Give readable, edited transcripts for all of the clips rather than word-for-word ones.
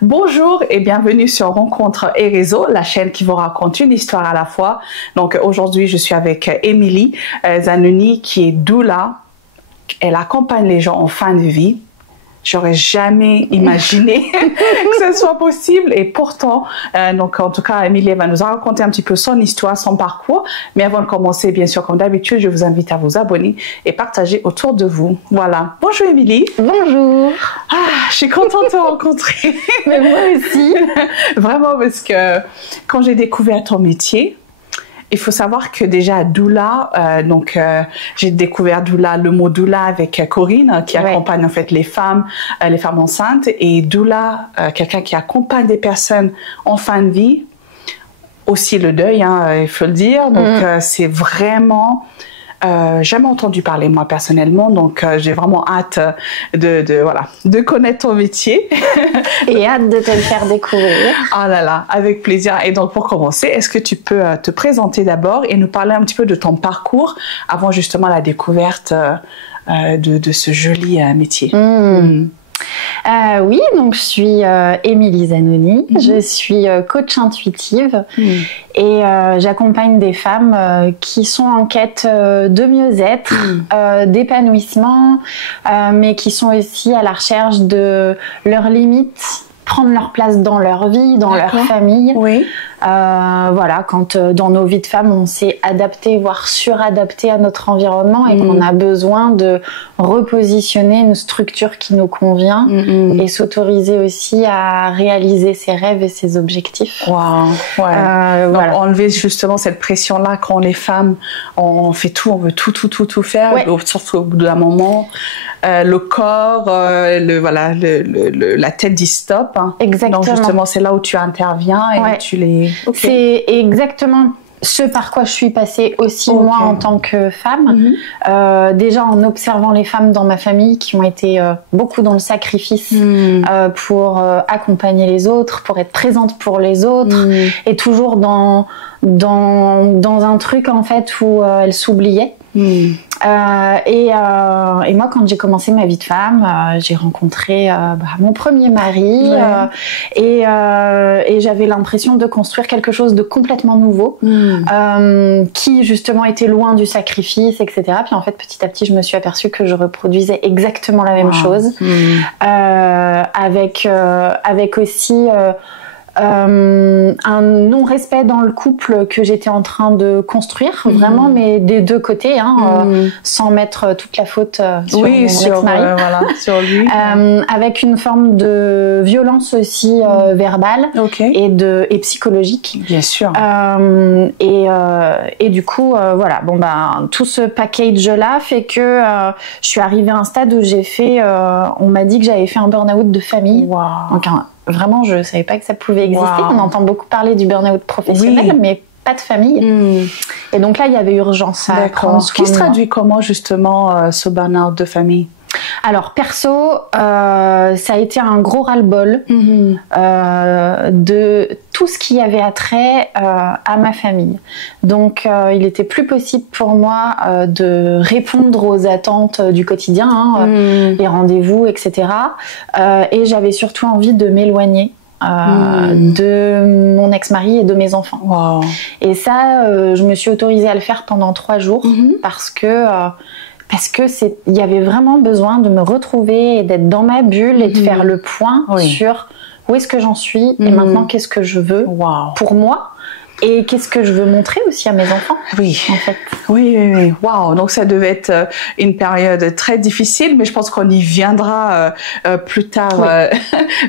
Bonjour et bienvenue sur Rencontres et Réseaux, la chaîne qui vous raconte une histoire à la fois. Donc aujourd'hui, je suis avec Émilie Zanoni qui est doula. Elle accompagne les gens en fin de vie. J'aurais jamais imaginé que ce soit possible et pourtant, donc en tout cas, Émilie va nous raconter un petit peu son histoire, son parcours. Mais avant de commencer, bien sûr, comme d'habitude, je vous invite à vous abonner et partager autour de vous. Voilà. Bonjour Émilie. Bonjour. Ah, je suis contente de te rencontrer. Mais moi aussi. Vraiment parce que quand j'ai découvert ton métier, il faut savoir que déjà doula, j'ai découvert doula, le mot doula avec Corinne qui accompagne en fait les femmes enceintes, et doula, quelqu'un qui accompagne des personnes en fin de vie, aussi le deuil, il faut le dire. Donc c'est vraiment jamais entendu parler moi personnellement, donc j'ai vraiment hâte de connaître ton métier et hâte de te le faire découvrir. Oh là là, avec plaisir. Et donc pour commencer, est-ce que tu peux te présenter d'abord et nous parler un petit peu de ton parcours avant justement la découverte de ce joli métier? Oui, donc je suis Émilie Zanoni, je suis coach intuitive et j'accompagne des femmes qui sont en quête de mieux-être, d'épanouissement, mais qui sont aussi à la recherche de leurs limites, prendre leur place dans leur vie, dans leur famille. Oui. Voilà, quand dans nos vies de femmes, on s'est adapté, voire suradapté à notre environnement et qu'on a besoin de repositionner une structure qui nous convient et s'autoriser aussi à réaliser ses rêves et ses objectifs. Wow. Ouais. Donc, voilà. enlever justement cette pression-là quand les femmes, on fait tout, on veut tout faire, surtout au bout d'un moment. Le corps, la tête dit stop. Exactement. Donc justement, c'est là où tu interviens et tu les... C'est exactement ce par quoi je suis passée aussi moi en tant que femme. Déjà en observant les femmes dans ma famille qui ont été beaucoup dans le sacrifice pour accompagner les autres, pour être présente pour les autres et toujours dans un truc en fait où elles s'oubliaient. Et moi, quand j'ai commencé ma vie de femme, j'ai rencontré mon premier mari et j'avais l'impression de construire quelque chose de complètement nouveau qui justement était loin du sacrifice, etc. Puis en fait, petit à petit, je me suis aperçue que je reproduisais exactement la même chose avec aussi... un non-respect dans le couple que j'étais en train de construire, vraiment, mais des deux côtés, sans mettre toute la faute sur mon ex-mari. Sur lui. Avec une forme de violence aussi verbale et psychologique. Bien sûr. Et du coup, tout ce package-là fait que je suis arrivée à un stade où on m'a dit que j'avais fait un burn-out de famille. Wow. Donc, vraiment, je ne savais pas que ça pouvait exister. On entend beaucoup parler du burn-out professionnel, mais pas de famille. Et donc là, il y avait urgence à prendre soin. Qui se traduit comment, justement, ce burn-out de famille? Alors, perso, ça a été un gros ras-le-bol de tout ce qui avait attrait à ma famille. Donc, il était plus possible pour moi de répondre aux attentes du quotidien, les rendez-vous, etc. Et j'avais surtout envie de m'éloigner de mon ex-mari et de mes enfants. Wow. Et ça, je me suis autorisée à le faire pendant 3 jours parce que il y avait vraiment besoin de me retrouver et d'être dans ma bulle et de faire le point sur où est-ce que j'en suis et maintenant qu'est-ce que je veux pour moi et qu'est-ce que je veux montrer aussi à mes enfants. En fait. Oui. Wow. Donc ça devait être une période très difficile, mais je pense qu'on y viendra plus tard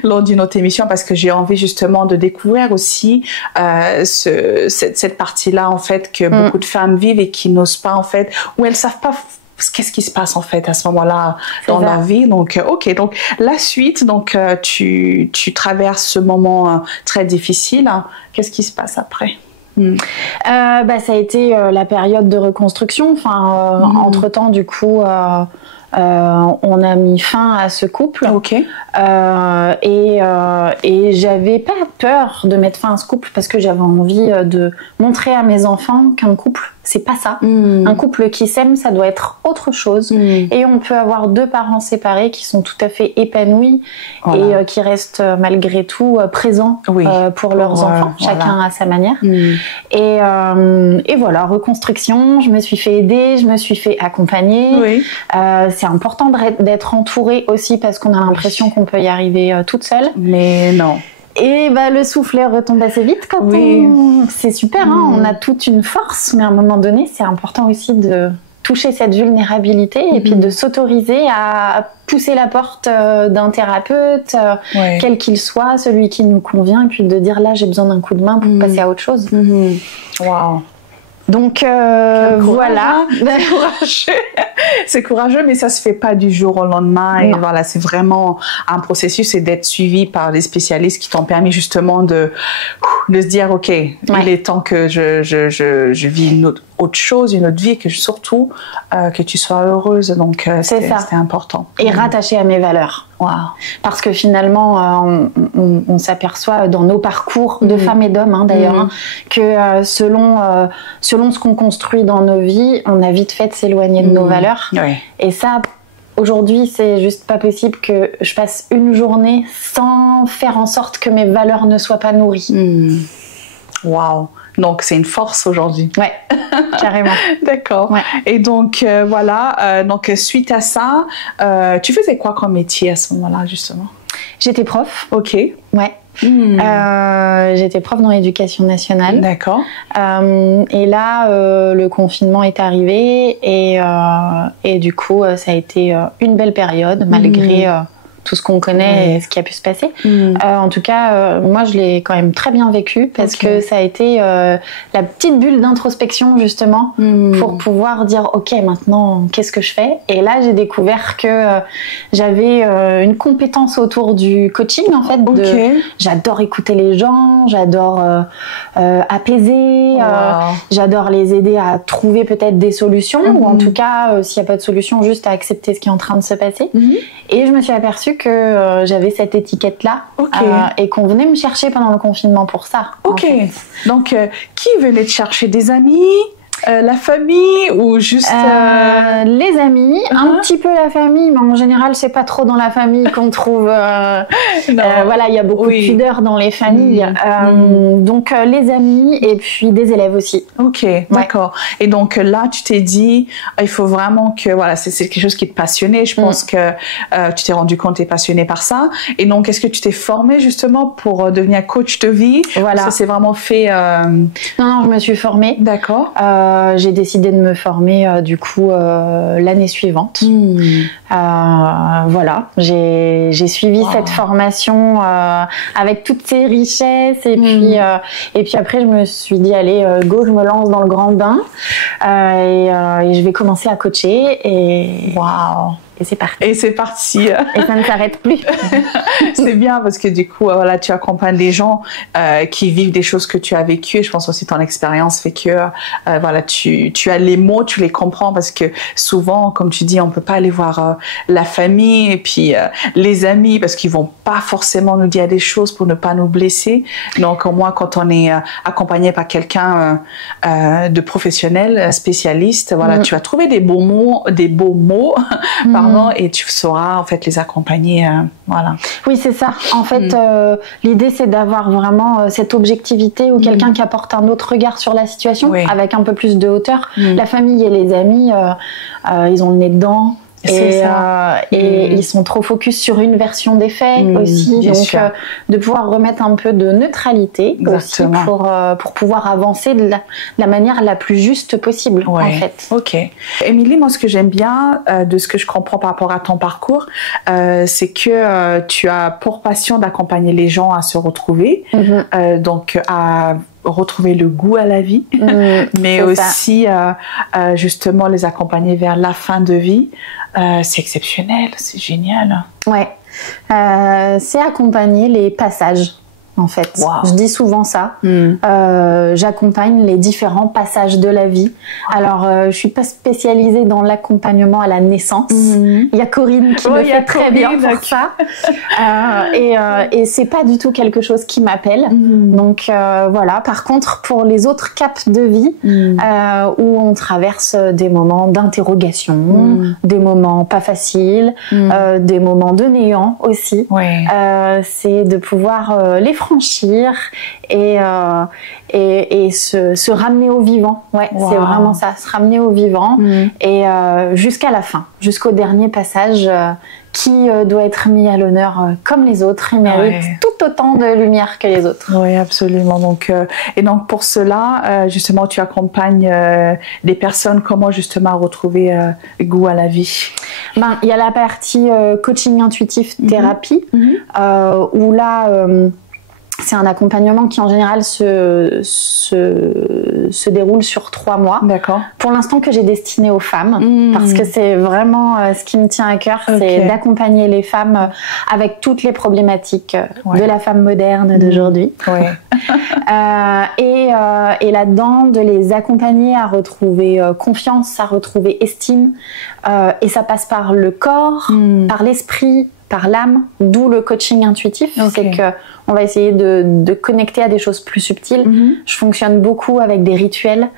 lors d'une autre émission, parce que j'ai envie justement de découvrir aussi cette partie-là en fait que beaucoup de femmes vivent et qui n'osent pas en fait, ou elles savent pas qu'est-ce qui se passe en fait à ce moment-là dans leur vie. Donc donc la suite, donc tu traverses ce moment très difficile. Qu'est-ce qui se passe après? Ça a été la période de reconstruction. Entre-temps, du coup, on a mis fin à ce couple. Et j'avais pas peur de mettre fin à ce couple parce que j'avais envie de montrer à mes enfants qu'un couple c'est pas ça. Un couple qui s'aime, ça doit être autre chose. Et on peut avoir 2 parents séparés qui sont tout à fait épanouis et qui restent malgré tout présents pour leurs enfants, chacun à sa manière. Et voilà, reconstruction, je me suis fait aider, je me suis fait accompagner. C'est important d'être entourée aussi parce qu'on a l'impression qu'on peut y arriver toute seule. Mais non. Et le soufflet retombe assez vite quand c'est super, hein, on a toute une force, mais à un moment donné, c'est important aussi de toucher cette vulnérabilité et puis de s'autoriser à pousser la porte d'un thérapeute, quel qu'il soit, celui qui nous convient, et puis de dire là, j'ai besoin d'un coup de main pour passer à autre chose. Waouh. Donc voilà, c'est courageux, mais ça se fait pas du jour au lendemain. Et voilà, c'est vraiment un processus et d'être suivi par des spécialistes qui t'ont permis justement de se dire ok, il est temps que je vis une autre chose, une autre vie, que surtout que tu sois heureuse. Donc c'était important. Et rattaché à mes valeurs. Parce que finalement, on s'aperçoit dans nos parcours de femmes et d'hommes d'ailleurs, que selon ce qu'on construit dans nos vies, on a vite fait de s'éloigner de nos valeurs. Et ça, aujourd'hui, c'est juste pas possible que je passe une journée sans faire en sorte que mes valeurs ne soient pas nourries. Waouh! Donc, c'est une force aujourd'hui. Ouais, carrément. D'accord. Et donc, voilà. Donc, suite à ça, tu faisais quoi comme métier à ce moment-là, justement? J'étais prof. Ok. Ouais. J'étais prof dans l'éducation nationale. D'accord. Et là, le confinement est arrivé et du coup, ça a été une belle période, malgré tout ce qu'on connaît et ce qui a pu se passer. En tout cas, moi, je l'ai quand même très bien vécu parce que ça a été la petite bulle d'introspection, justement, pour pouvoir dire, OK, maintenant, qu'est-ce que je fais? Et là, j'ai découvert que j'avais une compétence autour du coaching, en fait. J'adore écouter les gens, j'adore apaiser, j'adore les aider à trouver peut-être des solutions, ou en tout cas, s'il n'y a pas de solution, juste à accepter ce qui est en train de se passer. Et je me suis aperçue que j'avais cette étiquette-là et qu'on venait me chercher pendant le confinement pour ça. Ok. Donc, qui venait te chercher? Des amis? La famille ou juste les amis, un petit peu la famille, mais en général c'est pas trop dans la famille qu'on trouve voilà, il y a beaucoup de pudeur dans les familles. Donc les amis et puis des élèves aussi. Ok, d'accord. Et donc là tu t'es dit il faut vraiment que voilà, c'est quelque chose qui te passionnait. Je pense que tu t'es rendu compte que tu es passionnée par ça. Et donc est-ce que tu t'es formée justement pour devenir coach de vie? Voilà. Ça s'est vraiment fait Non, je me suis formée. D'accord. J'ai décidé de me former du coup l'année suivante. Voilà, j'ai suivi cette formation avec toutes ses richesses et puis après je me suis dit allez go, je me lance dans le grand bain et je vais commencer à coacher et et c'est parti. Et c'est parti. Et ça ne s'arrête plus. C'est bien parce que du coup, voilà, tu accompagnes des gens qui vivent des choses que tu as vécues. Et je pense aussi ton expérience fait que voilà, tu as les mots, tu les comprends parce que souvent, comme tu dis, on peut pas aller voir la famille et puis les amis parce qu'ils vont pas forcément nous dire des choses pour ne pas nous blesser. Donc au moins, quand on est accompagné par quelqu'un de professionnel, spécialiste, voilà, tu vas trouver des beaux mots, et tu sauras en fait les accompagner, voilà. Oui, c'est ça. En fait, l'idée c'est d'avoir vraiment cette objectivité ou quelqu'un qui apporte un autre regard sur la situation avec un peu plus de hauteur. La famille et les amis, ils ont le nez dedans. Et ils sont trop focus sur une version des faits aussi, donc de pouvoir remettre un peu de neutralité aussi pour pouvoir avancer de la manière la plus juste possible en fait. Ok. Émilie, moi ce que j'aime bien de ce que je comprends par rapport à ton parcours, c'est que tu as pour passion d'accompagner les gens à se retrouver, donc à retrouver le goût à la vie, mais aussi justement les accompagner vers la fin de vie. C'est exceptionnel, c'est génial. Ouais, c'est accompagner les passages en fait. Wow. Je dis souvent ça. J'accompagne les différents passages de la vie. Alors, je suis pas spécialisée dans l'accompagnement à la naissance. Il y a Corinne qui le fait très bien pour ça. Et c'est pas du tout quelque chose qui m'appelle. Donc voilà. Par contre, pour les autres caps de vie où on traverse des moments d'interrogation, des moments pas faciles, des moments de néant aussi, c'est de pouvoir les franchir et se ramener au vivant. C'est vraiment ça, se ramener au vivant et jusqu'à la fin, jusqu'au dernier passage qui doit être mis à l'honneur comme les autres. Il mérite tout autant de lumière que les autres. Oui, absolument. Donc, et donc pour cela, justement, tu accompagnes des personnes comment justement retrouver goût à la vie? Il y a la partie coaching intuitif thérapie où là c'est un accompagnement qui en général se déroule sur 3 mois. D'accord. Pour l'instant que j'ai destiné aux femmes, parce que c'est vraiment ce qui me tient à cœur, c'est d'accompagner les femmes avec toutes les problématiques de la femme moderne d'aujourd'hui. Et là-dedans, de les accompagner à retrouver confiance, à retrouver estime. Et ça passe par le corps, par l'esprit, par l'âme, d'où le coaching intuitif. C'est que on va essayer de connecter à des choses plus subtiles. Je fonctionne beaucoup avec des rituels.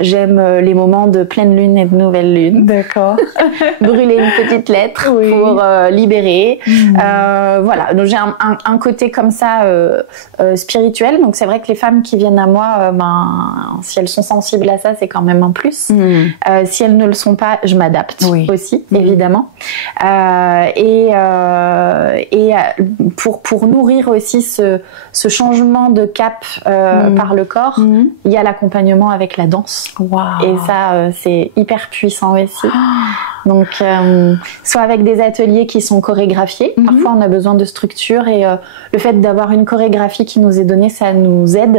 J'aime les moments de pleine lune et de nouvelle lune. D'accord. Brûler une petite lettre pour libérer. Voilà. Donc j'ai un côté comme ça spirituel. Donc c'est vrai que les femmes qui viennent à moi, si elles sont sensibles à ça, c'est quand même un plus. Si elles ne le sont pas, je m'adapte aussi, évidemment. Et pour nourrir aussi ce changement de cap par le corps, il y a l'accompagnement avec la danse. Et ça, c'est hyper puissant aussi. Donc, soit avec des ateliers qui sont chorégraphiés. Parfois, on a besoin de structure et le fait d'avoir une chorégraphie qui nous est donnée, ça nous aide.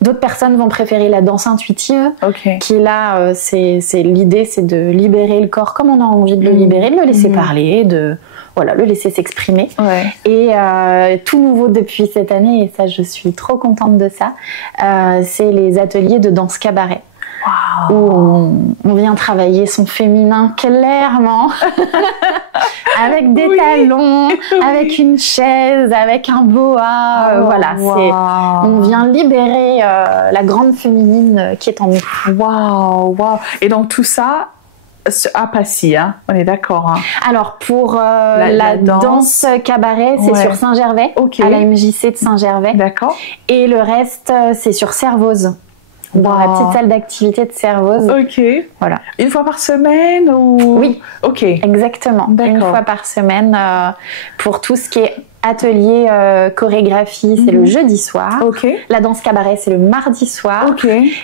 D'autres personnes vont préférer la danse intuitive, qui là, l'idée, c'est de libérer le corps comme on a envie de le libérer, de le laisser parler, de le laisser s'exprimer. Et tout nouveau depuis cette année, et ça, je suis trop contente de ça, c'est les ateliers de danse cabaret. Où on vient travailler son féminin clairement avec des talons, avec une chaise, avec un boa. On vient libérer la grande féminine qui est en nous. Et donc tout ça à Passy, on est d'accord. Alors pour la danse cabaret, c'est sur Saint-Gervais, à la MJC de Saint-Gervais. D'accord. Et le reste, c'est sur Servoz. Dans la petite salle d'activité de Servoz. Voilà. Une fois par semaine ou... Oui. Exactement. Une fois par semaine pour tout ce qui est atelier chorégraphie, c'est le jeudi soir. La danse cabaret, c'est le mardi soir.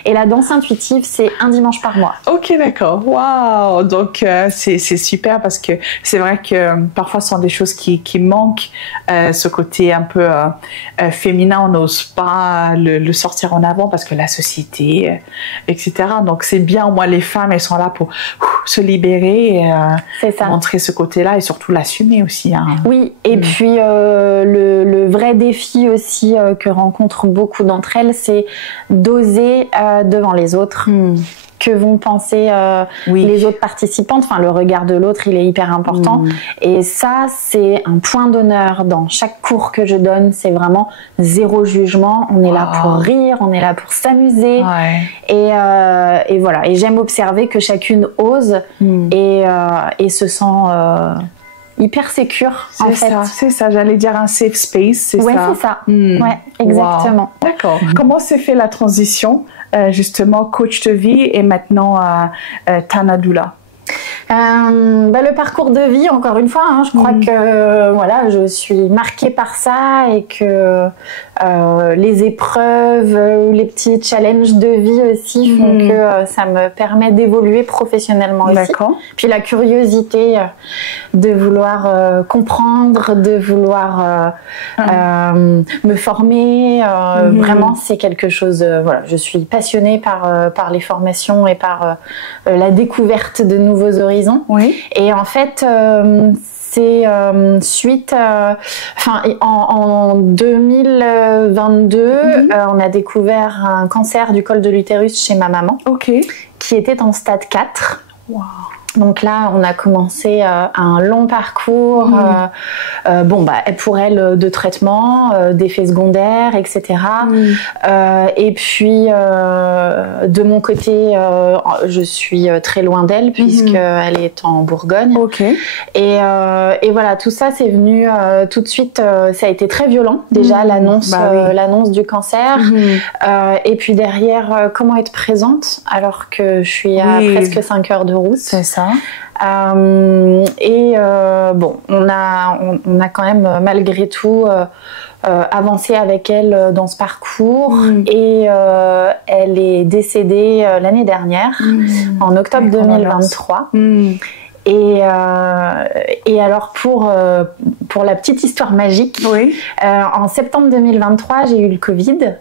Et la danse intuitive, c'est un dimanche par mois. D'accord. Donc c'est super parce que c'est vrai que parfois ce sont des choses qui manquent. Ce côté un peu féminin, on n'ose pas le sortir en avant parce que la société, etc. Donc c'est bien, au moins les femmes, elles sont là pour se libérer et montrer ce côté-là et surtout l'assumer aussi. Oui, et puis le vrai défi aussi que rencontrent beaucoup d'entre elles, c'est d'oser devant les autres. Que vont penser les autres participantes. Enfin, le regard de l'autre, il est hyper important. Et ça, c'est un point d'honneur dans chaque cours que je donne. C'est vraiment 0 jugement. On est là pour rire, on est là pour s'amuser. Et voilà. Et j'aime observer que chacune ose et se sent hyper sécure, en fait. C'est ça, j'allais dire un safe space, c'est ça. C'est ça. Exactement. D'accord. Comment s'est fait la transition, justement, coach de vie et maintenant Tana Doula? Le parcours de vie, encore une fois, je crois que je suis marquée par ça et que les épreuves, les petits challenges de vie aussi font que ça me permet d'évoluer professionnellement aussi. Puis la curiosité de vouloir comprendre, de vouloir me former, vraiment c'est quelque chose. Je suis passionnée par les formations et par la découverte de nouveaux horizons. Et en fait, c'est suite, en 2022, on a découvert un cancer du col de l'utérus chez ma maman, qui était en stade 4. Wow. Donc là, on a commencé un long parcours, pour elle, de traitement, d'effets secondaires, etc. Et puis, de mon côté, je suis très loin d'elle, puisqu'elle est en Bourgogne. Et voilà, tout ça, c'est venu tout de suite, ça a été très violent, déjà, l'annonce du cancer. Et puis derrière, comment être présente, alors que je suis à presque 5 heures de route. C'est ça. On a quand même malgré tout avancé avec elle dans ce parcours et elle est décédée l'année dernière, en octobre 2023. Et alors pour la petite histoire magique, en septembre 2023, j'ai eu le Covid.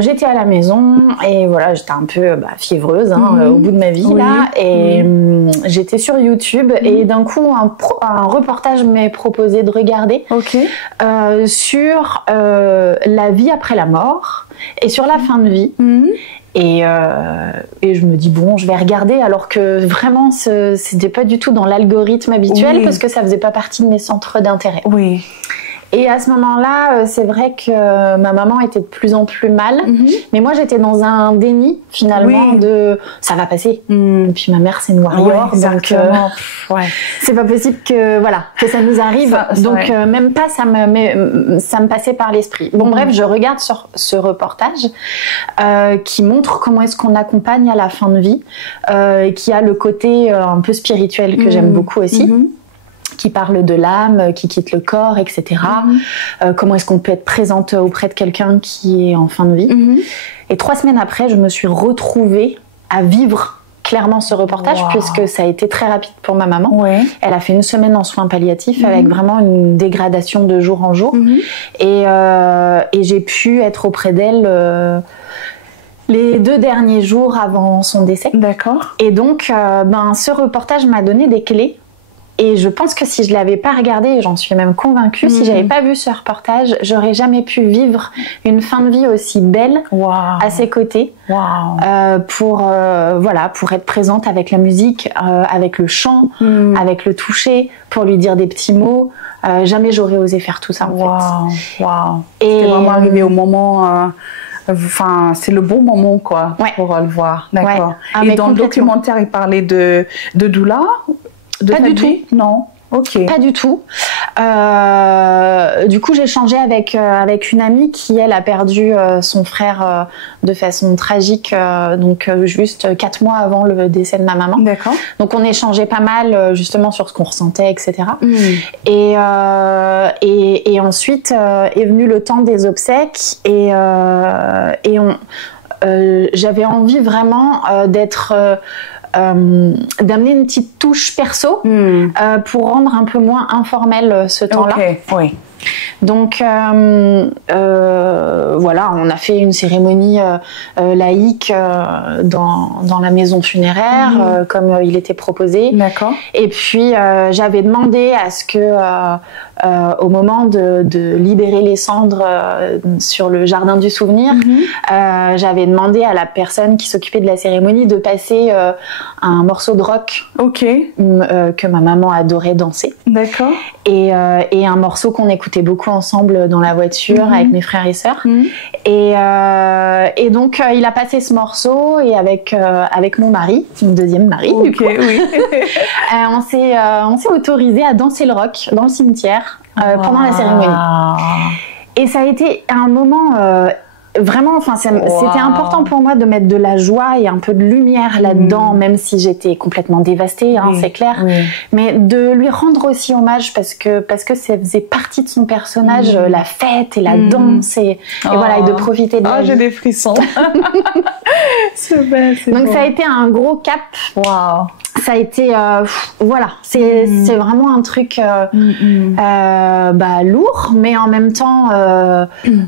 J'étais à la maison et voilà, j'étais un peu fiévreuse au bout de ma vie là, et j'étais sur YouTube et d'un coup un reportage m'est proposé de regarder sur la vie après la mort et sur la fin de vie. Et je me dis bon, je vais regarder, alors que vraiment c'était pas du tout dans l'algorithme habituel, parce que ça faisait pas partie de mes centres d'intérêt. Et à ce moment-là, c'est vrai que ma maman était de plus en plus mal, mais moi j'étais dans un déni finalement de ça va passer. Et puis ma mère c'est une warrior, donc c'est pas possible que ça nous arrive. Donc même pas ça me passait par l'esprit. Bon bref, je regarde sur ce reportage qui montre comment est-ce qu'on accompagne à la fin de vie, et qui a le côté un peu spirituel que j'aime beaucoup aussi. Qui parle de l'âme, qui quitte le corps, etc. Comment est-ce qu'on peut être présente auprès de quelqu'un qui est en fin de vie. Et 3 semaines après, je me suis retrouvée à vivre clairement ce reportage, puisque ça a été très rapide pour ma maman. Elle a fait 1 semaine en soins palliatifs avec vraiment une dégradation de jour en jour. Et j'ai pu être auprès d'elle les 2 derniers jours avant son décès. Et donc, ce reportage m'a donné des clés. Et je pense que si je l'avais pas regardé, et j'en suis même convaincue, si j'avais pas vu ce reportage, j'aurais jamais pu vivre une fin de vie aussi belle à ses côtés, pour être présente avec la musique, avec le chant, avec le toucher, pour lui dire des petits mots. Jamais j'aurais osé faire tout ça en fait. Et c'est vraiment arrivé au moment. C'est le bon moment pour le voir. Et dans le documentaire, il parlait de doula. Pas du tout. Non. Pas du tout. Du coup, j'ai échangé avec une amie qui, elle, a perdu son frère de façon tragique, juste 4 mois avant le décès de ma maman. Donc, on échangeait pas mal justement sur ce qu'on ressentait, etc. Et ensuite est venu le temps des obsèques et j'avais envie vraiment d'amener une petite touche perso pour rendre un peu moins informel ce temps-là. Donc on a fait une cérémonie laïque dans la maison funéraire, comme il était proposé. Et puis j'avais demandé à ce que au moment de libérer les cendres sur le jardin du souvenir, j'avais demandé à la personne qui s'occupait de la cérémonie de passer un morceau de rock que ma maman adorait danser. Et un morceau qu'on écoutait beaucoup ensemble dans la voiture avec mes frères et sœurs. Et donc il a passé ce morceau, et avec mon mari, mon deuxième mari, on s'est autorisé à danser le rock dans le cimetière pendant la cérémonie. Et ça a été un moment vraiment, c'était important pour moi de mettre de la joie et un peu de lumière là-dedans, même si j'étais complètement dévastée, c'est clair. Mais de lui rendre aussi hommage parce que ça faisait partie de son personnage, la fête et la danse et de profiter de la vie. J'ai des frissons. C'est Donc beau. ça a été un gros cap. Ça a été, c'est vraiment un truc lourd, mais en même temps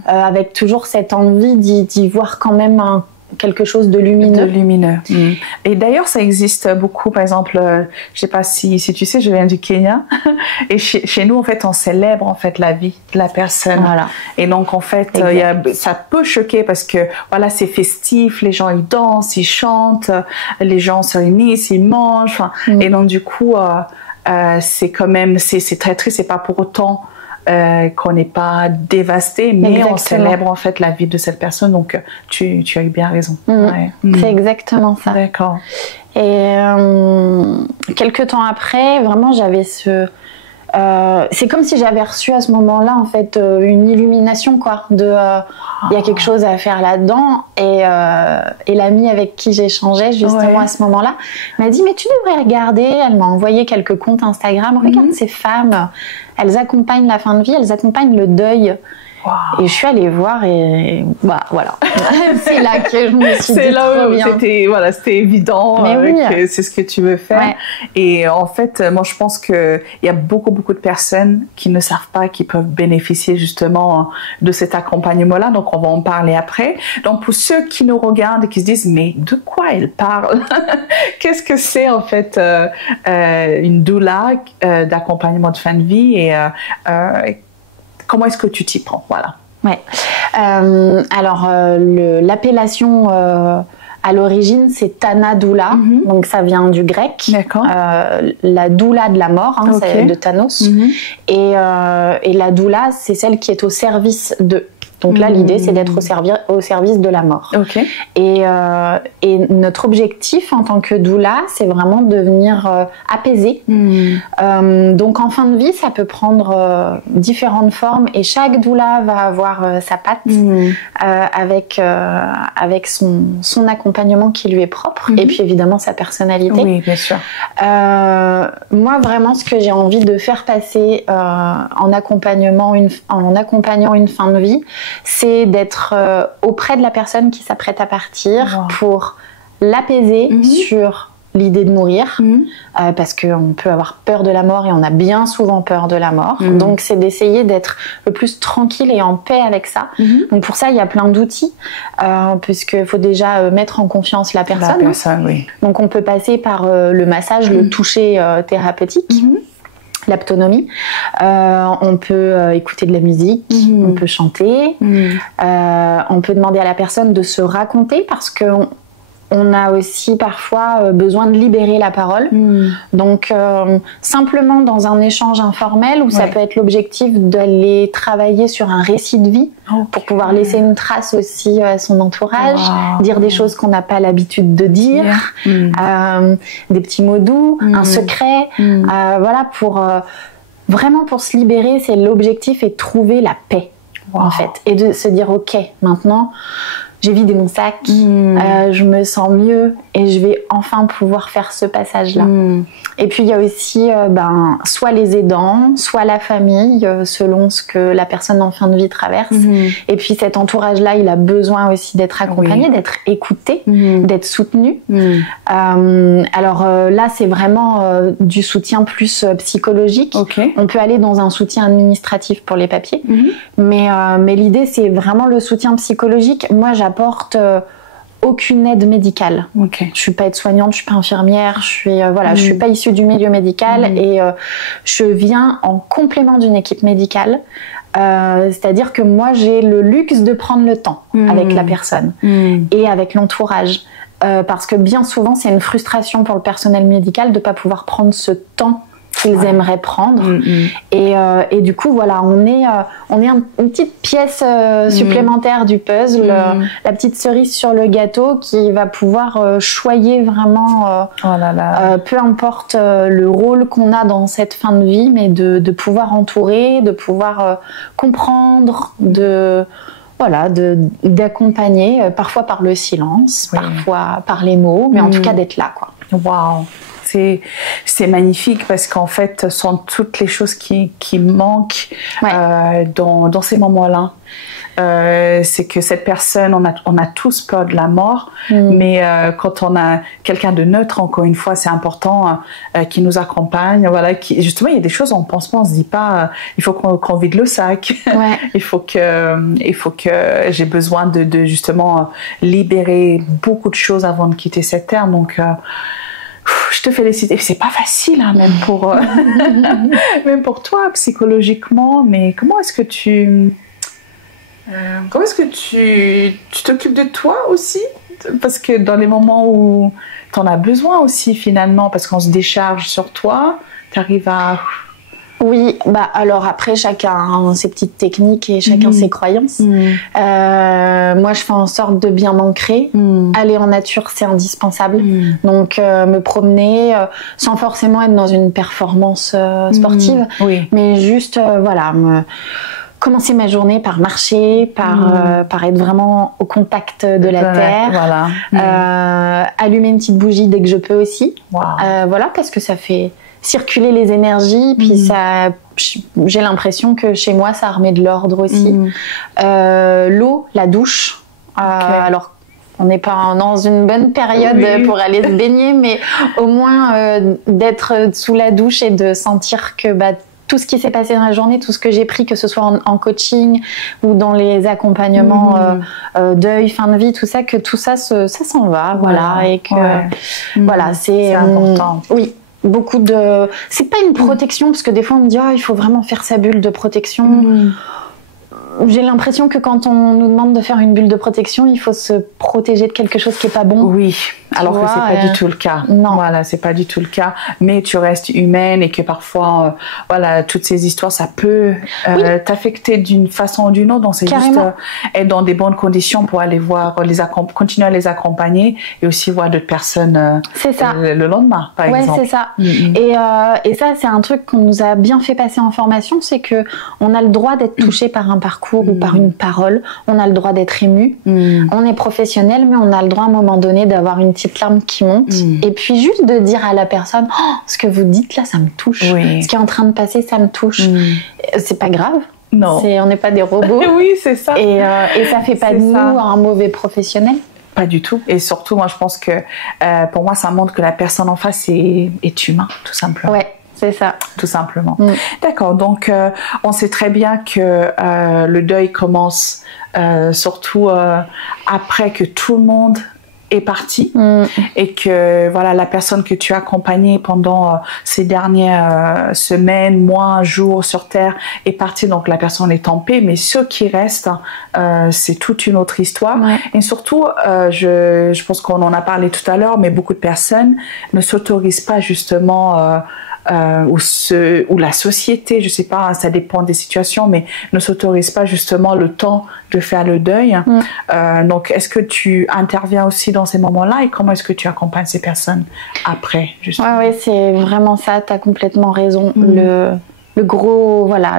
avec toujours cette envie d'y voir quand même quelque chose de lumineux. De lumineux. Et d'ailleurs, ça existe beaucoup. Par exemple, je sais pas si tu sais, je viens du Kenya. Et chez nous, en fait, on célèbre en fait la vie de la personne. Voilà. Et donc, en fait, ça peut choquer parce que voilà, c'est festif, les gens ils dansent, ils chantent, les gens se réunissent, ils mangent. Et donc, du coup, c'est quand même, c'est très triste. C'est pas pour autant qu'on n'est pas dévasté, mais exactement. On célèbre en fait la vie de cette personne. Donc, tu as eu bien raison. Ouais. C'est exactement ça. D'accord. Et quelques temps après, vraiment, j'avais ce... c'est comme si j'avais reçu à ce moment-là en fait une illumination quoi de il y a quelque chose à faire là-dedans et l'amie avec qui j'échangeais justement à ce moment-là m'a dit mais tu devrais regarder, elle m'a envoyé quelques comptes Instagram, regarde ces femmes, elles accompagnent la fin de vie, elles accompagnent le deuil. Wow. Et je suis allée voir et bah voilà. C'est là que je me suis dit trop bien. C'était évident que c'est ce que tu veux faire. Ouais. Et en fait, moi je pense que il y a beaucoup de personnes qui ne savent pas qu'ils peuvent bénéficier justement de cet accompagnement-là. Donc on va en parler après. Donc pour ceux qui nous regardent et qui se disent mais de quoi elle parle? Qu'est-ce que c'est en fait une doula d'accompagnement de fin de vie et comment est-ce que tu t'y prends? Voilà. Ouais. Alors, l'appellation à l'origine, c'est Thana Doula. Donc, ça vient du grec. D'accord. La doula de la mort, c'est de Thanos. Et la doula, c'est celle qui est au service de. Donc là, l'idée, c'est d'être au service de la mort. Okay. Et notre objectif en tant que doula, c'est vraiment de venir apaiser. Donc en fin de vie, ça peut prendre différentes formes et chaque doula va avoir sa patte avec son accompagnement qui lui est propre et puis évidemment sa personnalité. Oui, bien sûr. Moi, vraiment, ce que j'ai envie de faire passer en accompagnant une fin de vie, c'est d'être auprès de la personne qui s'apprête à partir pour l'apaiser sur l'idée de mourir, parce qu'on peut avoir peur de la mort et on a bien souvent peur de la mort. Donc c'est d'essayer d'être le plus tranquille et en paix avec ça. Donc pour ça, il y a plein d'outils, puisqu'il faut déjà mettre en confiance la personne. Oui. Donc on peut passer par le massage, le toucher thérapeutique. L'aptonomie, on peut écouter de la musique, on peut chanter, on peut demander à la personne de se raconter parce qu'on a aussi parfois besoin de libérer la parole. Donc simplement dans un échange informel où ça peut être l'objectif d'aller travailler sur un récit de vie pour pouvoir laisser une trace aussi à son entourage, dire des choses qu'on n'a pas l'habitude de dire, des petits mots doux, un secret, voilà, vraiment pour se libérer, c'est l'objectif et trouver la paix en fait, et de se dire ok, maintenant j'ai vidé mon sac, je me sens mieux et je vais enfin pouvoir faire ce passage-là. Et puis il y a aussi soit les aidants, soit la famille, selon ce que la personne en fin de vie traverse. Et puis cet entourage-là, il a besoin aussi d'être accompagné, d'être écouté, d'être soutenu. Alors là, c'est vraiment du soutien plus psychologique. On peut aller dans un soutien administratif pour les papiers, mais l'idée, c'est vraiment le soutien psychologique. Moi, j'apporte aucune aide médicale. Je suis pas aide-soignante, je suis pas infirmière, je suis pas issue du milieu médical et je viens en complément d'une équipe médicale. C'est-à-dire que moi j'ai le luxe de prendre le temps avec la personne et avec l'entourage. Parce que bien souvent c'est une frustration pour le personnel médical de pas pouvoir prendre ce temps qu'ils aimeraient prendre et du coup voilà, on est une petite pièce supplémentaire du puzzle, la petite cerise sur le gâteau qui va pouvoir choyer vraiment peu importe le rôle qu'on a dans cette fin de vie, mais de pouvoir entourer, de pouvoir comprendre, d'accompagner, parfois par le silence, parfois par les mots, mais en tout cas d'être là quoi. Waouh. C'est magnifique parce qu'en fait, ce sont toutes les choses qui manquent dans ces moments-là. c'est que cette personne, on a tous peur de la mort, mais quand on a quelqu'un de neutre, encore une fois, c'est important qui nous accompagne. Voilà, justement, il y a des choses on pense pas, on se dit pas, il faut qu'on vide le sac. Ouais. il faut que j'ai besoin de justement libérer beaucoup de choses avant de quitter cette terre. Donc je te félicite. Et c'est pas facile, hein, même pour toi psychologiquement. Mais comment est-ce que tu t'occupes de toi aussi? Parce que dans les moments où tu en as besoin aussi finalement, parce qu'on se décharge sur toi, tu arrives à... Oui, bah alors après chacun a ses petites techniques et chacun ses croyances. Moi je fais en sorte de bien m'ancrer. Aller en nature c'est indispensable. Donc me promener sans forcément être dans une performance sportive, mais juste voilà, commencer ma journée par marcher, par être vraiment au contact de la terre. Voilà. Allumer une petite bougie dès que je peux aussi. Wow. Voilà, parce que ça fait circuler les énergies, puis ça, j'ai l'impression que chez moi ça remet de l'ordre aussi. L'eau, la douche, alors on n'est pas dans une bonne période pour aller se baigner, mais au moins d'être sous la douche et de sentir que tout ce qui s'est passé dans la journée, tout ce que j'ai pris, que ce soit en coaching ou dans les accompagnements deuil, fin de vie, tout ça, que tout ça s'en va, voilà, et que voilà, c'est important. Oui. Beaucoup de... C'est pas une protection, parce que des fois on me dit il faut vraiment faire sa bulle de protection. J'ai l'impression que quand on nous demande de faire une bulle de protection, il faut se protéger de quelque chose qui est pas bon. Oui, alors que c'est pas du tout le cas. Non. Voilà, c'est pas du tout le cas. Mais tu restes humaine et que parfois, voilà, toutes ces histoires, ça peut t'affecter d'une façon ou d'une autre. Donc c'est juste être dans des bonnes conditions pour aller voir, continuer à les accompagner et aussi voir d'autres personnes le lendemain, par exemple. Oui, c'est ça. Et ça, c'est un truc qu'on nous a bien fait passer en formation, c'est que on a le droit d'être touché par un parcours ou par une parole, on a le droit d'être ému, on est professionnel, mais on a le droit à un moment donné d'avoir une petite larme qui monte, et puis juste de dire à la personne ce que vous dites là, ça me touche, ce qui est en train de passer, ça me touche. C'est pas grave. Non. On n'est pas des robots. Oui, c'est ça. Et ça fait pas de nous un mauvais professionnel. Pas du tout. Et surtout, moi, je pense que pour moi, ça montre que la personne en face est humain, tout simplement. Ouais. C'est ça. Tout simplement. D'accord. Donc, on sait très bien que le deuil commence surtout après que tout le monde est parti et que voilà, la personne que tu as accompagnée pendant ces dernières semaines, mois, jours sur Terre est partie. Donc, la personne est en paix. Mais ceux qui restent, c'est toute une autre histoire. Et surtout, je pense qu'on en a parlé tout à l'heure, mais beaucoup de personnes ne s'autorisent pas justement... ou la société, je sais pas, ça dépend des situations, mais ne s'autorise pas justement le temps de faire le deuil. Donc, est-ce que tu interviens aussi dans ces moments-là et comment est-ce que tu accompagnes ces personnes après, justement? Ouais, c'est vraiment ça, tu as complètement raison. Le gros, voilà,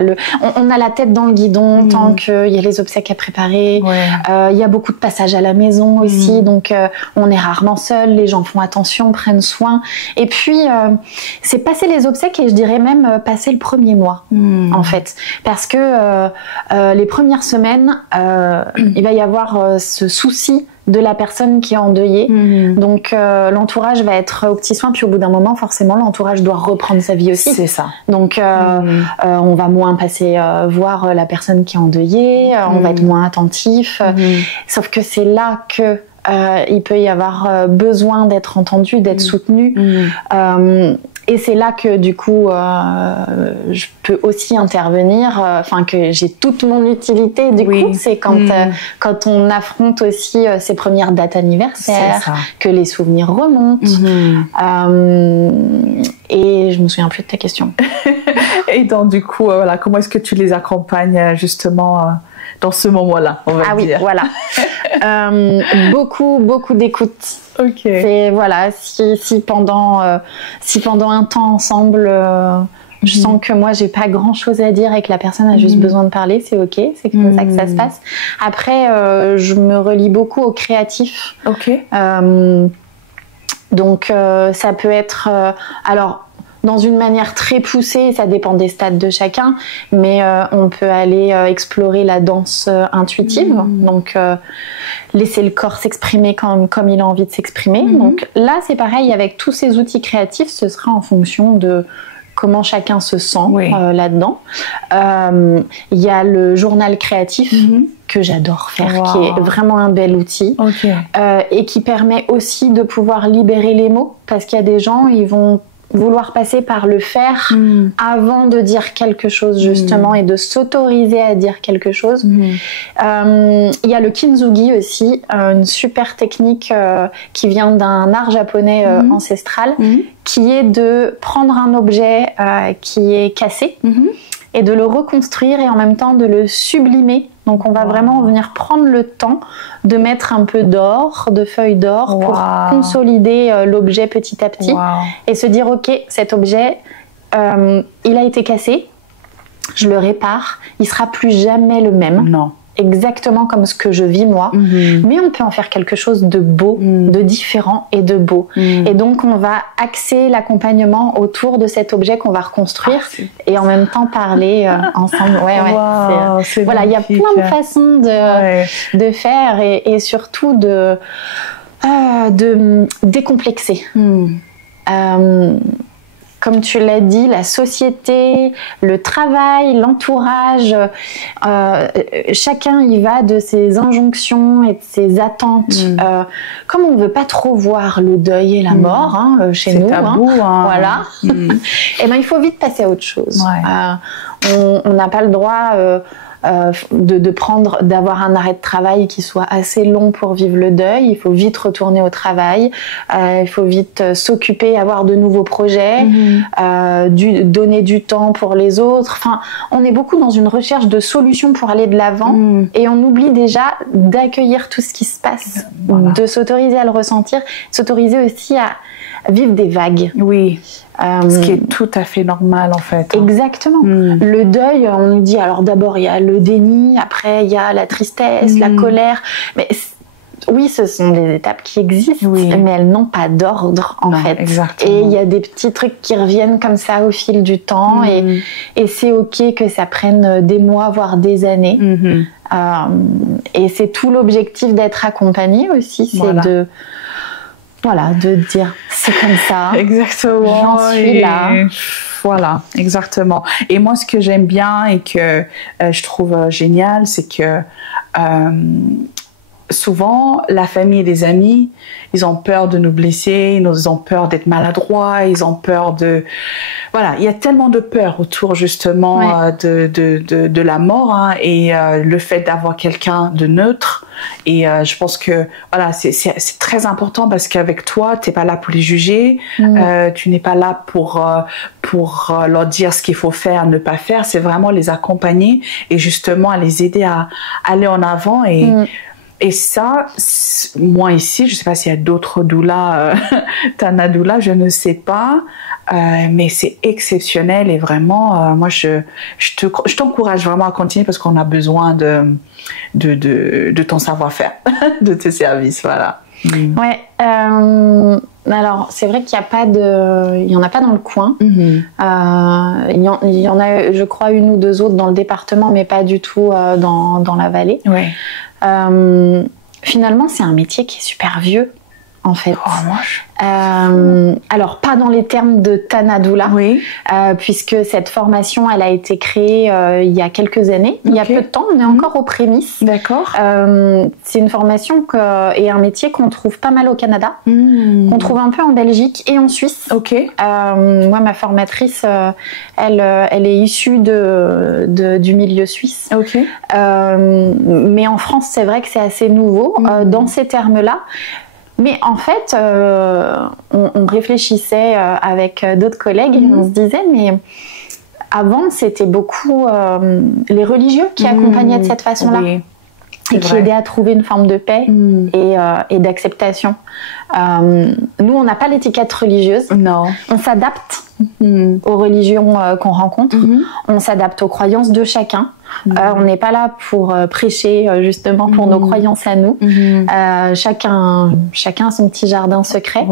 on a la tête dans le guidon tant qu'il y a les obsèques à préparer. Il y a beaucoup de passages à la maison aussi, donc on est rarement seul, les gens font attention, prennent soin. Et puis, c'est passer les obsèques et je dirais même passer le premier mois, en fait. Parce que les premières semaines, il va y avoir ce souci de la personne qui est endeuillée. Donc l'entourage va être aux petits soins, puis au bout d'un moment, forcément, l'entourage doit reprendre sa vie aussi. C'est ça. Donc on va moins passer voir la personne qui est endeuillée, on va être moins attentif. Sauf que c'est là que il peut y avoir besoin d'être entendu, d'être soutenu. Et c'est là que du coup, je peux aussi intervenir, enfin que j'ai toute mon utilité. Du coup, c'est quand on affronte aussi ses premières dates anniversaires, que les souvenirs remontent. Et je me souviens plus de ta question. Et donc du coup, voilà, comment est-ce que tu les accompagnes justement dans ce moment-là, on va dire. Oui, voilà. Beaucoup d'écoute. C'est voilà, si pendant un temps ensemble, je sens que moi j'ai pas grand-chose à dire et que la personne a juste besoin de parler, c'est ok, c'est comme ça que ça se passe. Après, je me relie beaucoup au créatif. Donc ça peut être alors dans une manière très poussée, ça dépend des stades de chacun, mais on peut aller explorer la danse intuitive, donc laisser le corps s'exprimer comme il a envie de s'exprimer. Donc là, c'est pareil, avec tous ces outils créatifs, ce sera en fonction de comment chacun se sent là-dedans. Il y a le journal créatif que j'adore faire, qui est vraiment un bel outil et qui permet aussi de pouvoir libérer les mots, parce qu'il y a des gens, ils vont vouloir passer par le faire avant de dire quelque chose, justement, et de s'autoriser à dire quelque chose. Il y a le kintsugi aussi, une super technique qui vient d'un art japonais ancestral, qui est de prendre un objet qui est cassé et de le reconstruire et en même temps de le sublimer. Donc on va vraiment venir prendre le temps de mettre un peu d'or, de feuilles d'or pour consolider l'objet petit à petit et se dire ok, cet objet il a été cassé, je le répare, il sera plus jamais le même. Non. Exactement comme ce que je vis moi, mais on peut en faire quelque chose de beau, de différent et de beau. Et donc on va axer l'accompagnement autour de cet objet qu'on va reconstruire et en même temps parler ensemble. Voilà, il y a plein de façons de faire et surtout de décomplexer. Comme tu l'as dit, la société, le travail, l'entourage, chacun y va de ses injonctions et de ses attentes. Comme on ne veut pas trop voir le deuil et la mort chez nous, tabou, voilà, et ben, il faut vite passer à autre chose. On n'a pas le droit d'avoir un arrêt de travail qui soit assez long pour vivre le deuil. Il faut vite retourner au travail, il faut vite s'occuper, avoir de nouveaux projets, donner du temps pour les autres. Enfin, on est beaucoup dans une recherche de solutions pour aller de l'avant et on oublie déjà d'accueillir tout ce qui se passe, de s'autoriser à le ressentir, s'autoriser aussi à vivre des vagues. Ce qui est tout à fait normal en fait. Exactement. Le deuil, on nous dit alors d'abord il y a le déni, après il y a la tristesse, la colère. Mais oui, ce sont des étapes qui existent, mais elles n'ont pas d'ordre en fait. Exactement. Et il y a des petits trucs qui reviennent comme ça au fil du temps et c'est ok que ça prenne des mois voire des années. Et c'est tout l'objectif d'être accompagné aussi, c'est de dire c'est comme ça. Exactement. J'en suis là. Voilà, exactement. Et moi, ce que j'aime bien et que je trouve génial, c'est que souvent, la famille et les amis, ils ont peur de nous blesser, ils ont peur d'être maladroits, ils ont peur de... Voilà, il y a tellement de peur autour justement de la mort et le fait d'avoir quelqu'un de neutre. Et je pense que voilà, c'est très important parce qu'avec toi, tu n'es pas là pour les juger, tu n'es pas là pour leur dire ce qu'il faut faire, ne pas faire. C'est vraiment les accompagner et justement à les aider à aller en avant et ça, moi ici, je ne sais pas s'il y a d'autres doulas, Tana doula, je ne sais pas, mais c'est exceptionnel et vraiment, moi je t'encourage vraiment à continuer parce qu'on a besoin de ton savoir-faire, de tes services, voilà. Ouais. Alors c'est vrai qu'il y en a pas dans le coin. Il y en a, je crois, une ou deux autres dans le département, mais pas du tout dans la vallée. Finalement, c'est un métier qui est super vieux, en fait. Alors, pas dans les termes de Tana doula, puisque cette formation, elle a été créée il y a quelques années, il y a peu de temps, on est encore aux prémices. D'accord. C'est une formation et un métier qu'on trouve pas mal au Canada, qu'on trouve un peu en Belgique et en Suisse. Moi, ma formatrice, elle est issue du milieu suisse. Mais en France, c'est vrai que c'est assez nouveau dans ces termes-là. Mais en fait, on réfléchissait avec d'autres collègues et on se disait, mais avant, c'était beaucoup les religieux qui accompagnaient de cette façon-là et qui aidaient à trouver une forme de paix et d'acceptation. Nous, on n'a pas l'étiquette religieuse. Non. On s'adapte aux religions qu'on rencontre. On s'adapte aux croyances de chacun. On n'est pas là pour prêcher justement pour nos croyances à nous. Chacun a son petit jardin secret.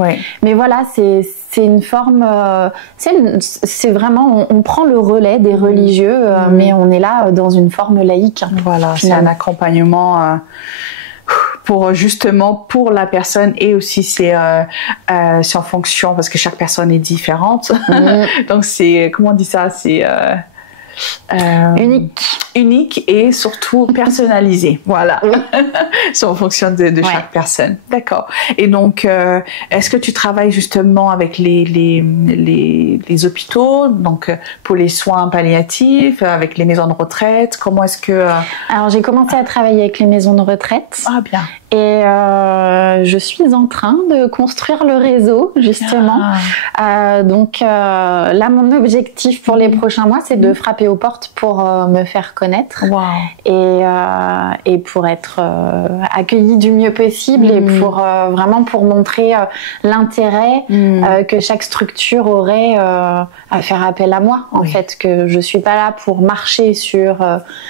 Mais voilà, c'est une forme, c'est vraiment, on prend le relais des religieux, mais on est là dans une forme laïque. Voilà, c'est un accompagnement pour justement pour la personne, et aussi c'est en fonction, parce que chaque personne est différente. Donc c'est, comment on dit ça, c'est unique et surtout personnalisé. Voilà. C'est en fonction de chaque personne. D'accord. Et donc, est-ce que tu travailles justement avec les hôpitaux, donc pour les soins palliatifs, avec les maisons de retraite? Comment est-ce que... Alors, j'ai commencé à travailler avec les maisons de retraite. Ah, bien. Et je suis en train de construire le réseau, justement. Donc là, mon objectif pour les prochains mois, c'est de frapper aux portes pour me faire connaître et pour être accueillie du mieux possible et pour vraiment pour montrer l'intérêt que chaque structure aurait à faire appel à moi. En fait, que je suis pas là pour marcher sur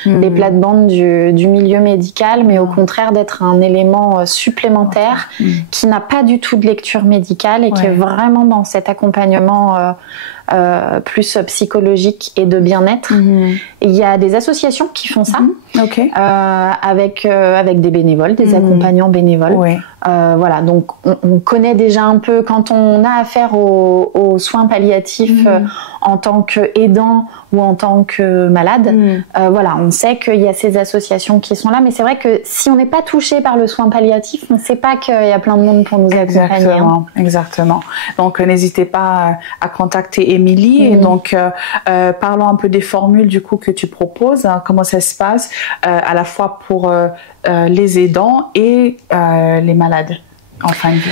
les plates-bandes du milieu médical, mais au contraire d'être un élément supplémentaire qui n'a pas du tout de lecture médicale et qui est vraiment dans cet accompagnement plus psychologique et de bien-être. Il y a des associations qui font ça avec des bénévoles, des accompagnants bénévoles. Voilà, donc on connaît déjà un peu quand on a affaire aux soins palliatifs en tant qu'aidant ou en tant que malade. Voilà, on sait qu'il y a ces associations qui sont là, mais c'est vrai que si on n'est pas touché par le soin palliatif, on ne sait pas qu'il y a plein de monde pour nous accompagner. Exactement. Donc n'hésitez pas à contacter Émilie. Et donc parlons un peu des formules du coup que tu proposes, comment ça se passe à la fois pour les aidants et les malades en fin de vie.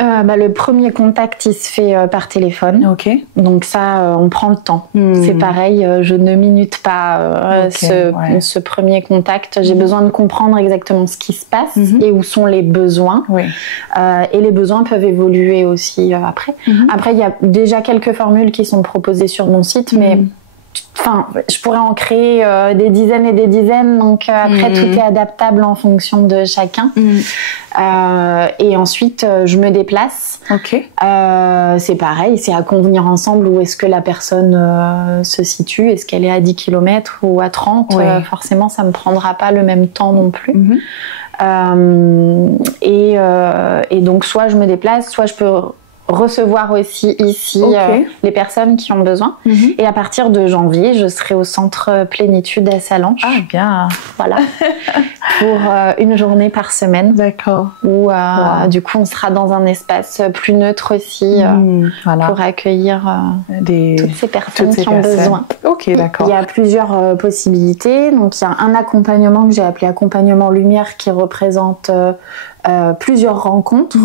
Le premier contact, il se fait par téléphone. Donc ça, on prend le temps. C'est pareil, je ne minute pas ce premier contact. J'ai besoin de comprendre exactement ce qui se passe et où sont les besoins. Et les besoins peuvent évoluer aussi après. Après, il y a déjà quelques formules qui sont proposées sur mon site, mais... Enfin, je pourrais en créer des dizaines et des dizaines, donc après tout est adaptable en fonction de chacun. Et ensuite, je me déplace. C'est pareil, c'est à convenir ensemble où est-ce que la personne se situe. Est-ce qu'elle est à 10 km ou à 30 forcément, ça ne me prendra pas le même temps non plus. Et donc, soit je me déplace, soit je peux recevoir aussi ici les personnes qui ont besoin. Et à partir de janvier, je serai au centre Plénitude à Sallanches. Ah bien. Voilà. Pour une journée par semaine. D'accord. Où du coup on sera dans un espace plus neutre aussi pour accueillir toutes ces personnes qui ont besoin. D'accord. Il y a plusieurs possibilités. Donc il y a un accompagnement que j'ai appelé accompagnement lumière qui représente plusieurs rencontres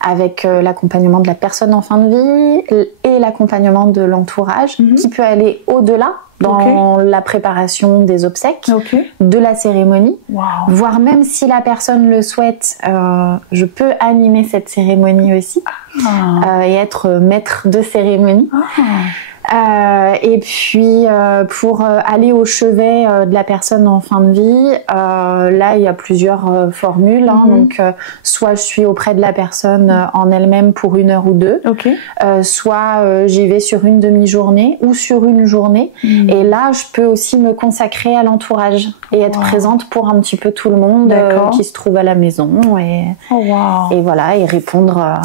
avec l'accompagnement de la personne en fin de vie et l'accompagnement de l'entourage qui peut aller au-delà dans la préparation des obsèques, de la cérémonie, voire même si la personne le souhaite, je peux animer cette cérémonie aussi et être maître de cérémonie. Et puis pour aller au chevet de la personne en fin de vie, là il y a plusieurs formules. Donc soit je suis auprès de la personne en elle-même pour 1 heure ou 2, soit j'y vais sur une demi-journée ou sur une journée. Et là je peux aussi me consacrer à l'entourage et être présente pour un petit peu tout le monde qui se trouve à la maison et voilà, et répondre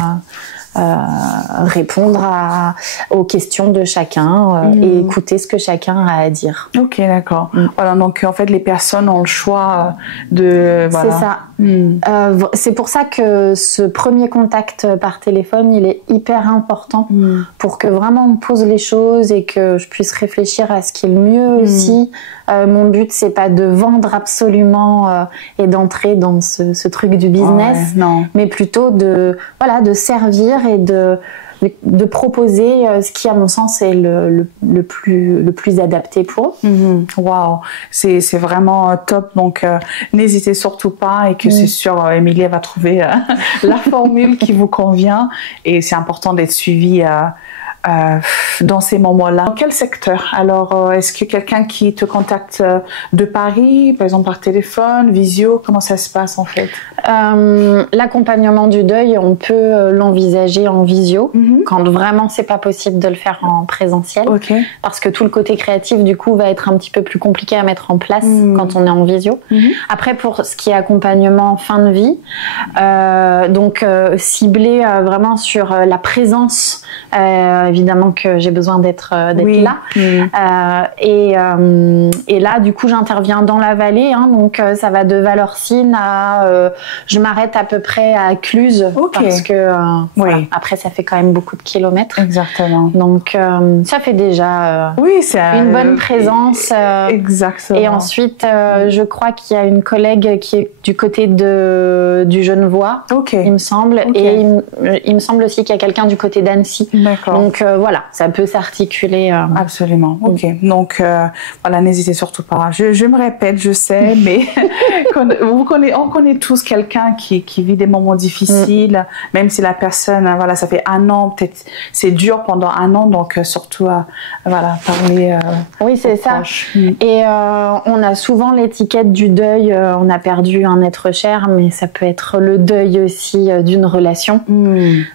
aux questions de chacun et écouter ce que chacun a à dire. D'accord. Voilà, donc en fait les personnes ont le choix de... C'est ça. C'est pour ça que ce premier contact par téléphone, il est hyper important pour que vraiment on pose les choses et que je puisse réfléchir à ce qui est le mieux aussi. Mon but, c'est pas de vendre absolument et d'entrer dans ce truc du business, mais plutôt de servir et de proposer ce qui, à mon sens, est le plus adapté pour eux. C'est vraiment top. Donc, n'hésitez surtout pas et que c'est sûr, Émilie va trouver la formule qui vous convient. Et c'est important d'être suivi dans ces moments-là. Dans quel secteur? Alors, est-ce que quelqu'un qui te contacte de Paris, par exemple par téléphone, visio, comment ça se passe en fait? L'accompagnement du deuil, on peut l'envisager en visio, quand vraiment c'est pas possible de le faire en présentiel, parce que tout le côté créatif du coup va être un petit peu plus compliqué à mettre en place quand on est en visio. Après, pour ce qui est accompagnement fin de vie, donc ciblé vraiment sur la présence, évidemment que j'ai besoin d'être là, et là du coup j'interviens dans la vallée, hein, donc ça va de Valorcine à je m'arrête à peu près à Cluse, parce que voilà, après ça fait quand même beaucoup de kilomètres. Exactement. Donc ça fait déjà c'est une bonne présence. Exactement. Et ensuite, je crois qu'il y a une collègue qui est du côté du Genevois, il me semble, et il me semble aussi qu'il y a quelqu'un du côté d'Annecy. D'accord. Donc voilà, ça peut s'articuler. Absolument. Donc voilà, n'hésitez surtout pas. Je me répète, je sais, mais on connaît tous quelqu'un qui vit des moments difficiles, même si la personne, voilà, ça fait un an, peut-être c'est dur pendant un an, donc surtout voilà, parler. Oui, c'est ça. Proches. Et on a souvent l'étiquette du deuil, on a perdu un être cher, mais ça peut être le deuil aussi d'une relation.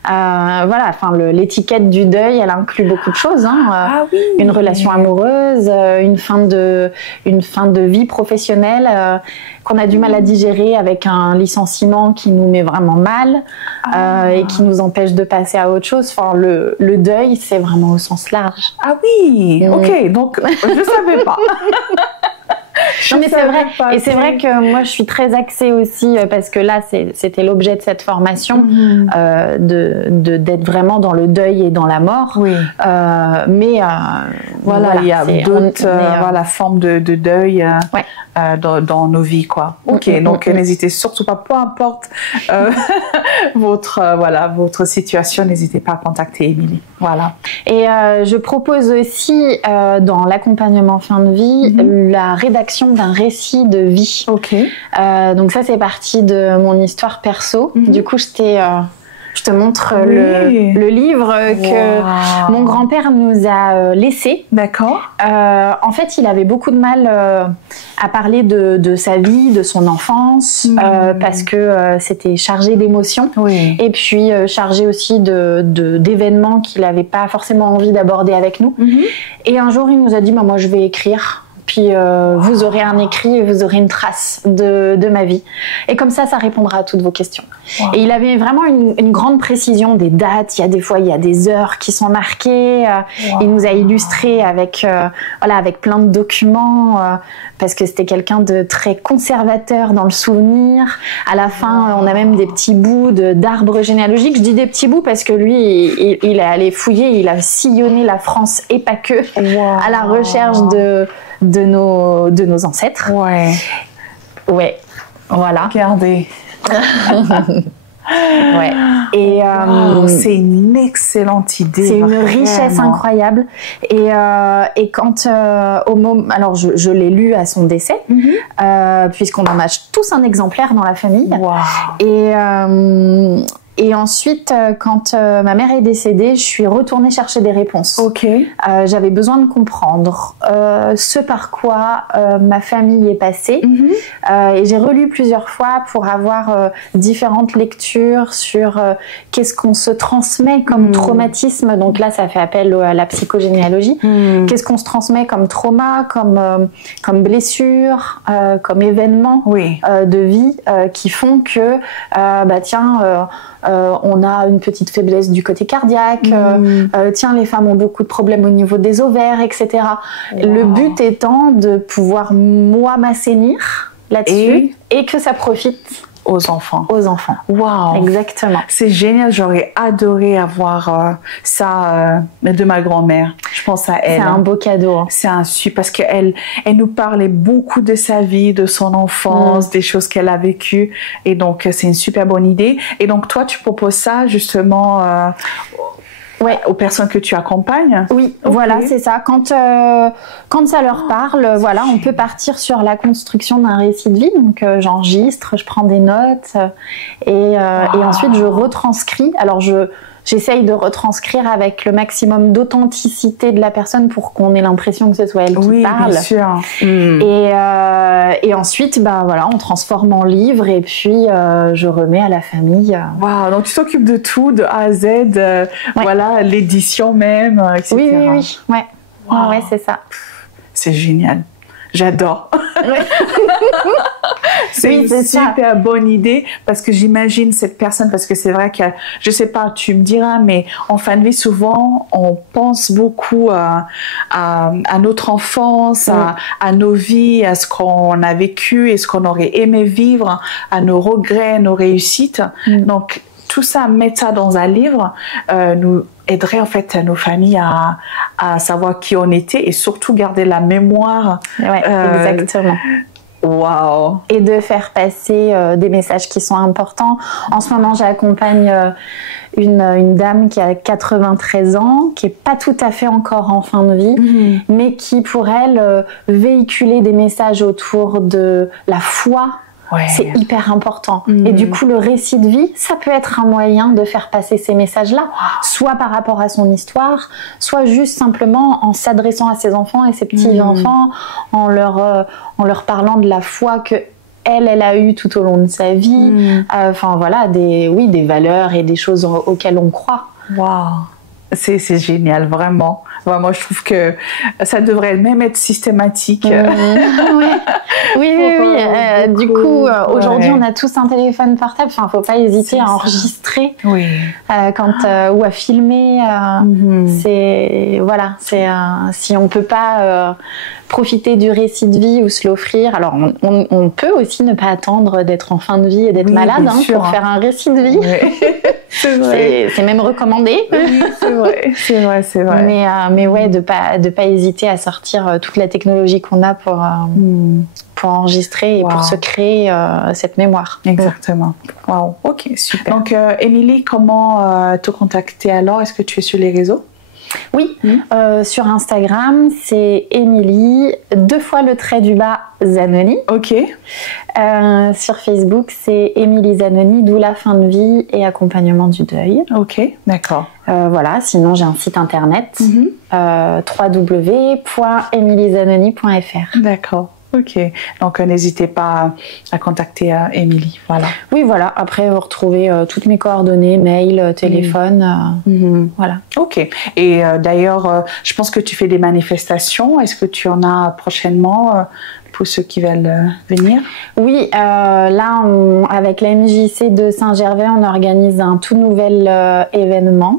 Voilà, enfin l'étiquette du deuil, elle inclut beaucoup de choses, hein. Une relation amoureuse, une fin de vie professionnelle qu'on a du mal à digérer, avec un licenciement qui nous met vraiment mal et qui nous empêche de passer à autre chose. Enfin, le deuil, c'est vraiment au sens large. Ah oui, ok, donc je savais pas. Non, mais c'est vrai, et c'est vrai que moi je suis très axée aussi, parce que là c'était l'objet de cette formation, d'être vraiment dans le deuil et dans la mort. Mais voilà, il y a d'autres formes de deuil dans nos vies, quoi. Donc n'hésitez surtout pas, peu importe votre situation, n'hésitez pas à contacter Émilie. Voilà. Et je propose aussi dans l'accompagnement fin de vie la rédaction d'un récit de vie. Donc ça c'est parti de mon histoire perso. Du coup je te montre le livre que mon grand-père nous a laissé. D'accord. En fait, il avait beaucoup de mal à parler de sa vie, de son enfance, parce que c'était chargé d'émotions. Et puis chargé aussi d'événements qu'il n'avait pas forcément envie d'aborder avec nous. Et un jour, il nous a dit, moi je vais écrire. Puis vous aurez un écrit et vous aurez une trace de ma vie. Et comme ça répondra à toutes vos questions. Et il avait vraiment une grande précision des dates. Il y a des heures qui sont marquées. Il nous a illustré avec plein de documents, parce que c'était quelqu'un de très conservateur dans le souvenir. À la fin, on a même des petits bouts d'arbres généalogiques. Je dis des petits bouts parce que lui, il est allé fouiller, il a sillonné la France et pas que, à la recherche de nos ancêtres. Voilà. Regardez. Et c'est une excellente idée. C'est une richesse incroyable. Et quand au moment, alors je l'ai lu à son décès, puisqu'on en a tous un exemplaire dans la famille. Et ensuite, quand ma mère est décédée, je suis retournée chercher des réponses. J'avais besoin de comprendre ce par quoi ma famille est passée. Et j'ai relu plusieurs fois pour avoir différentes lectures sur qu'est-ce qu'on se transmet comme traumatisme. Donc là, ça fait appel à la psychogénéalogie. Qu'est-ce qu'on se transmet comme trauma, comme blessure, comme événement de vie qui font que, on a une petite faiblesse du côté cardiaque, les femmes ont beaucoup de problèmes au niveau des ovaires, etc. Le but étant de pouvoir, moi, m'assainir là-dessus et que ça profite aux enfants. Exactement. C'est génial, j'aurais adoré avoir ça de ma grand-mère. Je pense à elle. C'est un beau cadeau. C'est parce qu'elle nous parlait beaucoup de sa vie, de son enfance, des choses qu'elle a vécues. Et donc, c'est une super bonne idée. Et donc, toi, tu proposes ça justement aux personnes que tu accompagnes? Voilà, c'est ça. Quand ça leur parle, on peut partir sur la construction d'un récit de vie. Donc j'enregistre, je prends des notes et ensuite je retranscris. Alors j'essaye de retranscrire avec le maximum d'authenticité de la personne pour qu'on ait l'impression que ce soit elle qui parle. Bien sûr. Et ensuite, bah voilà, on transforme en livre et puis je remets à la famille. Waouh, donc tu t'occupes de tout, de A à Z, voilà, l'édition même, etc. Oui. Ouais, wow. Ouais, c'est ça. C'est génial. J'adore. C'est une super bonne idée parce que j'imagine cette personne, parce que c'est vrai que, je sais pas, tu me diras, mais en fin de vie, souvent, on pense beaucoup à notre enfance, à nos vies, à ce qu'on a vécu et ce qu'on aurait aimé vivre, à nos regrets, nos réussites. Donc, tout ça, mettre ça dans un livre, nous aiderait en fait nos familles à savoir qui on était et surtout garder la mémoire. Ouais, exactement. Waouh! Et de faire passer des messages qui sont importants. En ce moment, j'accompagne une dame qui a 93 ans, qui n'est pas tout à fait encore en fin de vie, mais qui, pour elle, véhiculer des messages autour de la foi, c'est hyper important. Et du coup, le récit de vie, ça peut être un moyen de faire passer ces messages-là, soit par rapport à son histoire, soit juste simplement en s'adressant à ses enfants et ses petits-enfants, en leur parlant de la foi que elle a eu tout au long de sa vie. Enfin voilà, des valeurs et des choses auxquelles on croit. Waouh! C'est génial, vraiment. Vraiment, je trouve que ça devrait même être systématique. Oui. Du coup, aujourd'hui, on a tous un téléphone portable. Enfin, faut pas hésiter à enregistrer ou à filmer. Si on peut pas profiter du récit de vie ou se l'offrir. Alors, on peut aussi ne pas attendre d'être en fin de vie et d'être malade pour faire un récit de vie. C'est vrai. C'est même recommandé. Oui, c'est vrai. Mais ouais, de pas hésiter à sortir toute la technologie qu'on a pour enregistrer et pour se créer cette mémoire. Exactement. Waouh. Ok, super. Donc, Émilie, comment te contacter alors? Est-ce que tu es sur les réseaux? Oui, sur Instagram, c'est Émilie, 2 fois le trait du bas Zanoni. Ok. Sur Facebook, c'est Émilie Zanoni, d'où la fin de vie et accompagnement du deuil. Ok, d'accord. Voilà, sinon j'ai un site internet, www.emiliezanoni.fr. D'accord. Ok, donc n'hésitez pas à contacter Émilie, voilà. Oui, voilà, après vous retrouvez toutes mes coordonnées, mail, téléphone, voilà. Ok, et d'ailleurs, je pense que tu fais des manifestations, est-ce que tu en as prochainement pour ceux qui veulent venir? Oui, là, avec la MJC de Saint-Gervais, on organise un tout nouvel événement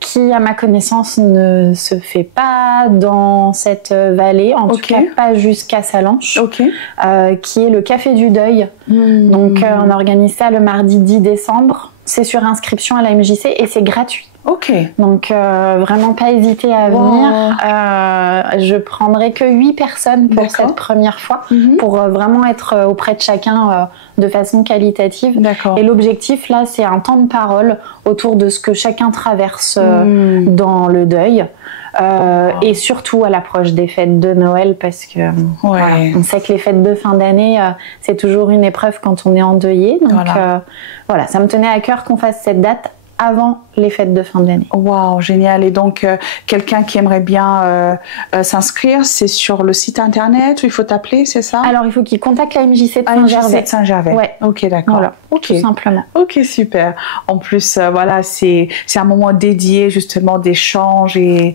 qui, à ma connaissance, ne se fait pas dans cette vallée, en tout cas pas jusqu'à Salanches, qui est le Café du Deuil. Donc, on organise ça le mardi 10 décembre. C'est sur inscription à la MJC et c'est gratuit. Ok. Donc, vraiment pas hésiter à venir. Je prendrai que 8 personnes pour cette première fois, pour vraiment être auprès de chacun de façon qualitative. D'accord. Et l'objectif, là, c'est un temps de parole autour de ce que chacun traverse dans le deuil. Et surtout à l'approche des fêtes de Noël, parce que voilà, on sait que les fêtes de fin d'année, c'est toujours une épreuve quand on est endeuillé. Donc voilà, ça me tenait à cœur qu'on fasse cette date avant les fêtes de fin d'année. Waouh, génial. Et donc, quelqu'un qui aimerait bien s'inscrire, c'est sur le site internet où il faut t'appeler, c'est ça? Alors, il faut qu'il contacte la MJC de Saint-Gervais. MJC de Saint-Gervais. Ouais. Ok, d'accord. Voilà, tout simplement. Ok, super. En plus, voilà, c'est un moment dédié justement d'échange et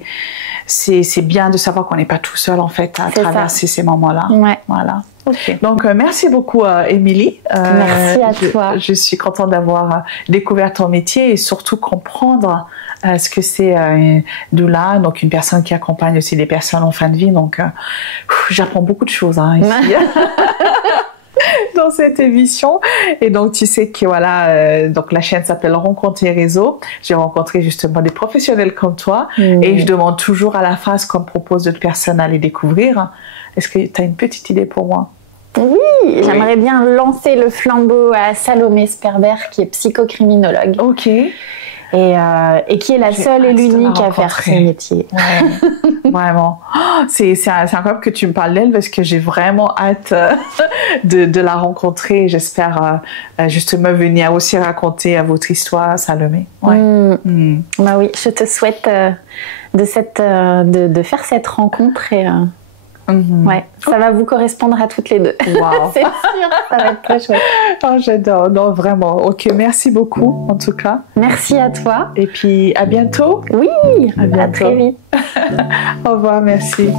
c'est bien de savoir qu'on n'est pas tout seul en fait à traverser ces moments-là. Ouais. Voilà. Okay. Donc, merci beaucoup, Émilie. Merci à toi. Je suis contente d'avoir découvert ton métier et surtout comprendre ce que c'est une doula, donc une personne qui accompagne aussi des personnes en fin de vie. Donc, j'apprends beaucoup de choses ici. Dans cette émission. Et donc, tu sais que voilà, donc la chaîne s'appelle Rencontre et Réseau. J'ai rencontré justement des professionnels comme toi et je demande toujours à la fin ce qu'on propose d'autres personnes à les découvrir. Est-ce que tu as une petite idée pour moi? Oui, j'aimerais bien lancer le flambeau à Salomé Sperber, qui est psychocriminologue. Ok. et qui est la seule et l'unique à faire ce métier. Ouais, vraiment. C'est incroyable que tu me parles d'elle parce que j'ai vraiment hâte de la rencontrer. J'espère justement venir aussi raconter votre histoire, Salomé. Ouais. Bah oui, je te souhaite de faire cette rencontre et ouais, ça va vous correspondre à toutes les deux. Wow. C'est sûr, ça va être très chouette. Oh, j'adore, non, vraiment. Ok, merci beaucoup en tout cas. Merci à toi. Et puis à bientôt. Oui, à bientôt. À très vite. Au revoir, merci.